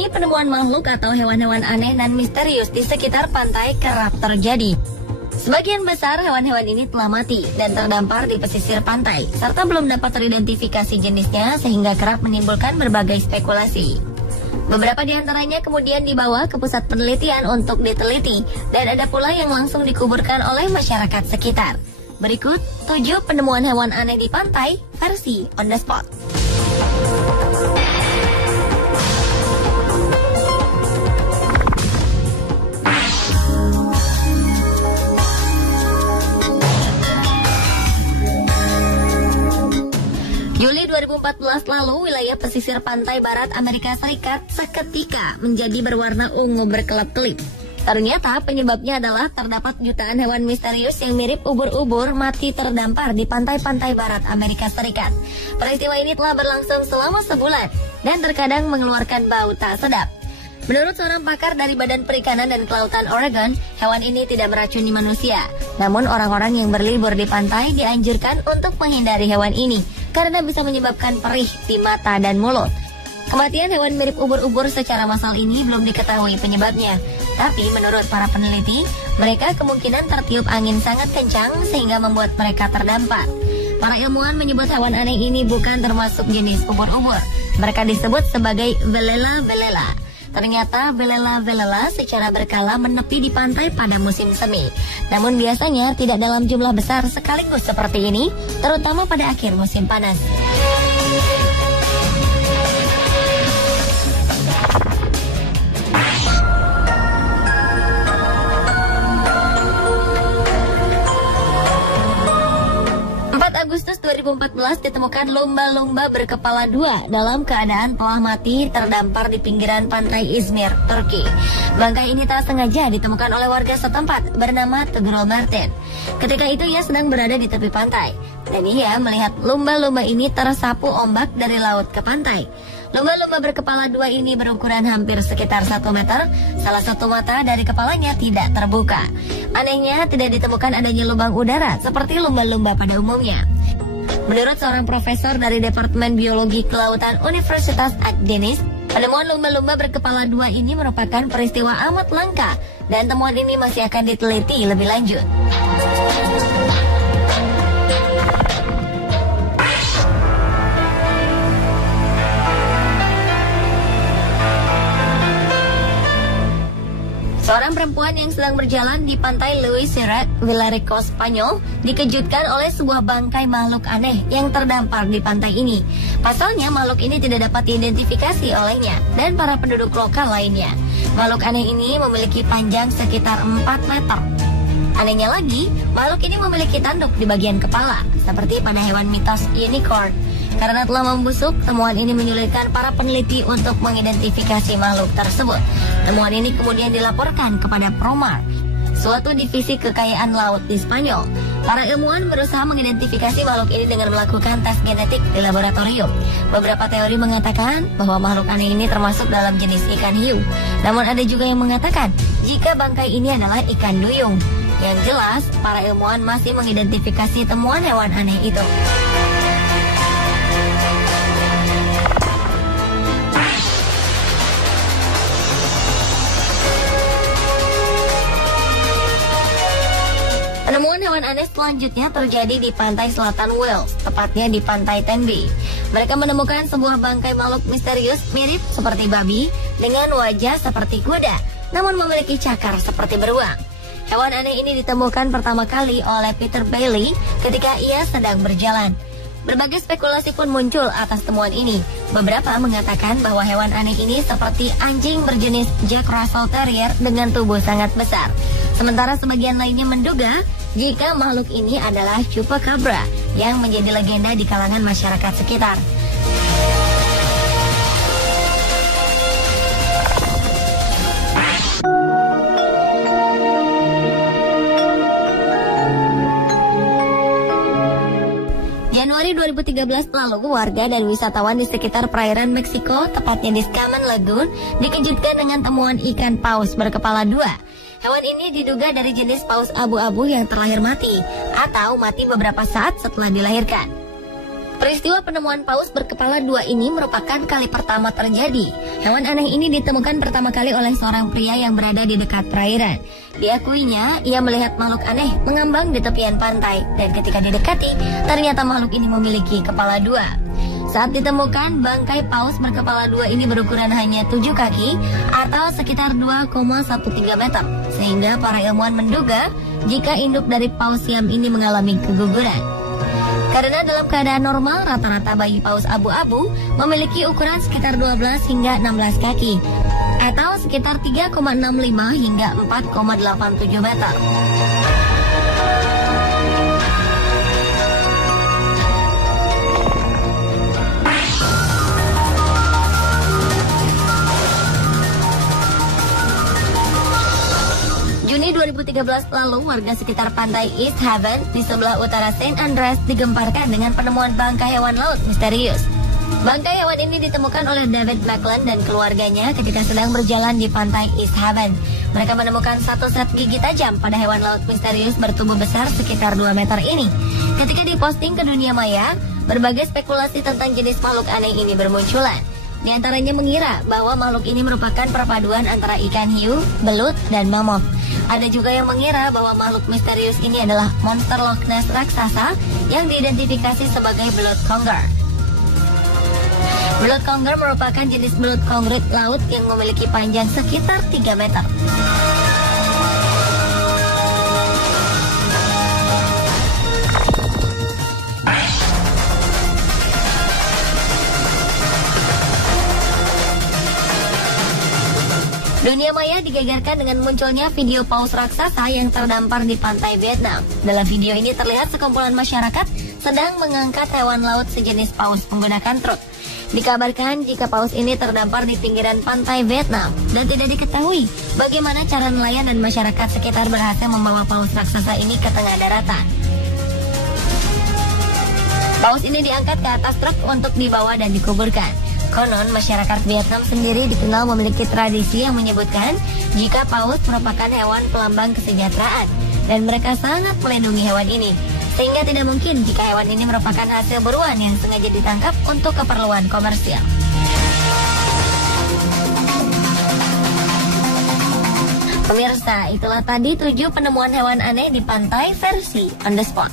ini penemuan makhluk atau hewan-hewan aneh dan misterius di sekitar pantai kerap terjadi. Sebagian besar hewan-hewan ini telah mati dan terdampar di pesisir pantai, serta belum dapat teridentifikasi jenisnya sehingga kerap menimbulkan berbagai spekulasi. Beberapa di antaranya kemudian dibawa ke pusat penelitian untuk diteliti, dan ada pula yang langsung dikuburkan oleh masyarakat sekitar. Berikut 7 penemuan hewan aneh di pantai versi on the spot. Juli 2014 lalu, wilayah pesisir pantai barat Amerika Serikat seketika menjadi berwarna ungu berkelap-kelip. Ternyata penyebabnya adalah terdapat jutaan hewan misterius yang mirip ubur-ubur mati terdampar di pantai-pantai barat Amerika Serikat. Peristiwa ini telah berlangsung selama sebulan dan terkadang mengeluarkan bau tak sedap. Menurut seorang pakar dari Badan Perikanan dan Kelautan Oregon, hewan ini tidak meracuni manusia. Namun orang-orang yang berlibur di pantai dianjurkan untuk menghindari hewan ini karena bisa menyebabkan perih di mata dan mulut. Kematian hewan mirip ubur-ubur secara massal ini belum diketahui penyebabnya. Tapi menurut para peneliti, mereka kemungkinan tertiup angin sangat kencang sehingga membuat mereka terdampar. Para ilmuwan menyebut hewan aneh ini bukan termasuk jenis ubur-ubur. Mereka disebut sebagai belela-belela. Ternyata belela-belela secara berkala menepi di pantai pada musim semi. Namun biasanya tidak dalam jumlah besar sekaligus seperti ini, terutama pada akhir musim panas. Agustus 2014 ditemukan lumba-lumba berkepala 2 dalam keadaan telah mati terdampar di pinggiran pantai Izmir, Turki. Bangkai ini tak sengaja ditemukan oleh warga setempat bernama Tegrol Martin. Ketika itu ia sedang berada di tepi pantai dan ia melihat lumba-lumba ini tersapu ombak dari laut ke pantai. Lumba-lumba berkepala 2 ini berukuran hampir sekitar 1 meter. Salah satu mata dari kepalanya tidak terbuka. Anehnya, tidak ditemukan adanya lubang udara seperti lumba-lumba pada umumnya. Menurut seorang profesor dari Departemen Biologi Kelautan Universitas Akdeniz, penemuan lumba-lumba berkepala 2 ini merupakan peristiwa amat langka dan temuan ini masih akan diteliti lebih lanjut. Seorang perempuan yang sedang berjalan di pantai Luis Sirat, Villarrica, Spanyol, dikejutkan oleh sebuah bangkai makhluk aneh yang terdampar di pantai ini. Pasalnya, makhluk ini tidak dapat diidentifikasi olehnya dan para penduduk lokal lainnya. Makhluk aneh ini memiliki panjang sekitar 4 meter. Anehnya lagi, makhluk ini memiliki tanduk di bagian kepala, seperti pada hewan mitos unicorn. Karena telah membusuk, temuan ini menyulitkan para peneliti untuk mengidentifikasi makhluk tersebut. Temuan ini kemudian dilaporkan kepada Promar, suatu divisi kekayaan laut di Spanyol. Para ilmuwan berusaha mengidentifikasi makhluk ini dengan melakukan tes genetik di laboratorium. Beberapa teori mengatakan bahwa makhluk aneh ini termasuk dalam jenis ikan hiu. Namun ada juga yang mengatakan jika bangkai ini adalah ikan duyung. Yang jelas, para ilmuwan masih mengidentifikasi temuan hewan aneh itu. Penemuan hewan aneh selanjutnya terjadi di pantai selatan Wales, tepatnya di pantai Tenby. Mereka menemukan sebuah bangkai makhluk misterius mirip seperti babi dengan wajah seperti kuda, namun memiliki cakar seperti beruang. Hewan aneh ini ditemukan pertama kali oleh Peter Bailey ketika ia sedang berjalan. Berbagai spekulasi pun muncul atas temuan ini. Beberapa mengatakan bahwa hewan aneh ini seperti anjing berjenis Jack Russell Terrier dengan tubuh sangat besar. Sementara sebagian lainnya menduga jika makhluk ini adalah chupacabra yang menjadi legenda di kalangan masyarakat sekitar. Januari 2013 lalu, warga dan wisatawan di sekitar perairan Meksiko, tepatnya di Scaman Lagoon, dikejutkan dengan temuan ikan paus berkepala 2. Hewan ini diduga dari jenis paus abu-abu yang terlahir mati atau mati beberapa saat setelah dilahirkan. Peristiwa penemuan paus berkepala dua ini merupakan kali pertama terjadi. Hewan aneh ini ditemukan pertama kali oleh seorang pria yang berada di dekat perairan. Diakuinya, ia melihat makhluk aneh mengambang di tepian pantai, dan ketika didekati, ternyata makhluk ini memiliki kepala dua. Saat ditemukan, bangkai paus berkepala dua ini berukuran hanya 7 kaki atau sekitar 2,13 meter, sehingga para ilmuwan menduga jika induk dari paus Siam ini mengalami keguguran. Karena dalam keadaan normal, rata-rata bayi paus abu-abu memiliki ukuran sekitar 12 hingga 16 kaki, atau sekitar 3,65 hingga 4,87 meter. Juni 2013 lalu, warga sekitar pantai East Haven di sebelah utara St. Andreas digemparkan dengan penemuan bangkai hewan laut misterius. Bangkai hewan ini ditemukan oleh David Macklin dan keluarganya ketika sedang berjalan di pantai East Haven. Mereka menemukan satu set gigi tajam pada hewan laut misterius bertubuh besar sekitar 2 meter ini. Ketika diposting ke dunia maya, berbagai spekulasi tentang jenis makhluk aneh ini bermunculan. Di antaranya mengira bahwa makhluk ini merupakan perpaduan antara ikan hiu, belut, dan mammoth. Ada juga yang mengira bahwa makhluk misterius ini adalah monster Loch Ness raksasa yang diidentifikasi sebagai belut conger. Belut conger merupakan jenis belut kongrit laut yang memiliki panjang sekitar 3 meter. Dunia maya digegerkan dengan munculnya video paus raksasa yang terdampar di pantai Vietnam. Dalam video ini terlihat sekumpulan masyarakat sedang mengangkat hewan laut sejenis paus menggunakan truk. Dikabarkan jika paus ini terdampar di pinggiran pantai Vietnam dan tidak diketahui bagaimana cara nelayan dan masyarakat sekitar berhasil membawa paus raksasa ini ke tengah daratan. Paus ini diangkat ke atas truk untuk dibawa dan dikuburkan. Konon, masyarakat Vietnam sendiri dikenal memiliki tradisi yang menyebutkan jika paus merupakan hewan pelambang kesejahteraan dan mereka sangat melindungi hewan ini. Sehingga tidak mungkin jika hewan ini merupakan hasil buruan yang sengaja ditangkap untuk keperluan komersial. Pemirsa, itulah tadi 7 penemuan hewan aneh di pantai versi on the spot.